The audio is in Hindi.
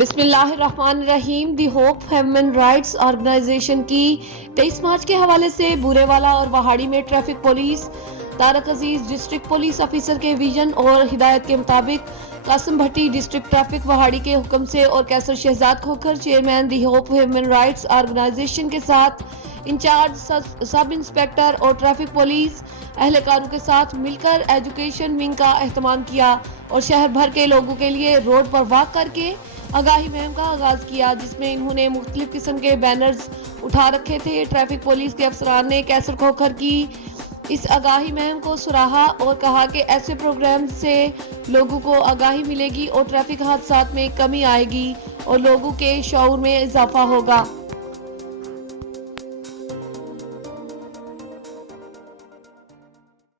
बिस्मिल्लाहिर्रहमानिर्रहीम। The hope human rights organisation की 23 मार्च के हवाले से बूरेवाला और वहाड़ी में ट्रैफिक पुलिस तारक अजीज डिस्ट्रिक्ट पुलिस ऑफिसर के विजन और हिदायत के मुताबिक कासिम भट्टी डिस्ट्रिक्ट ट्रैफिक वहाड़ी के हुक्म से और कैसर शहजाद खोखर चेयरमैन दी होप ह्यूमन राइट्स ऑर्गेनाइजेशन के साथ इंचार्ज सब इंस्पेक्टर और ट्रैफिक पुलिस अहलकारों के साथ मिलकर एजुकेशन विंग का एहतमाम किया और शहर भर के लोगों के लिए रोड पर वॉक करके आगाही मुहिम का आगाज किया, जिसमें इन्होंने मुख्तलिफ किस्म के बैनर्स उठा रखे थे। ट्रैफिक पुलिस के अफसरान ने कैसर खोखर की इस आगाही मुहिम को सराहा और कहा कि ऐसे प्रोग्राम से लोगों को आगाही मिलेगी और ट्रैफिक हादसात में कमी आएगी और लोगों के शऊर में इजाफा होगा।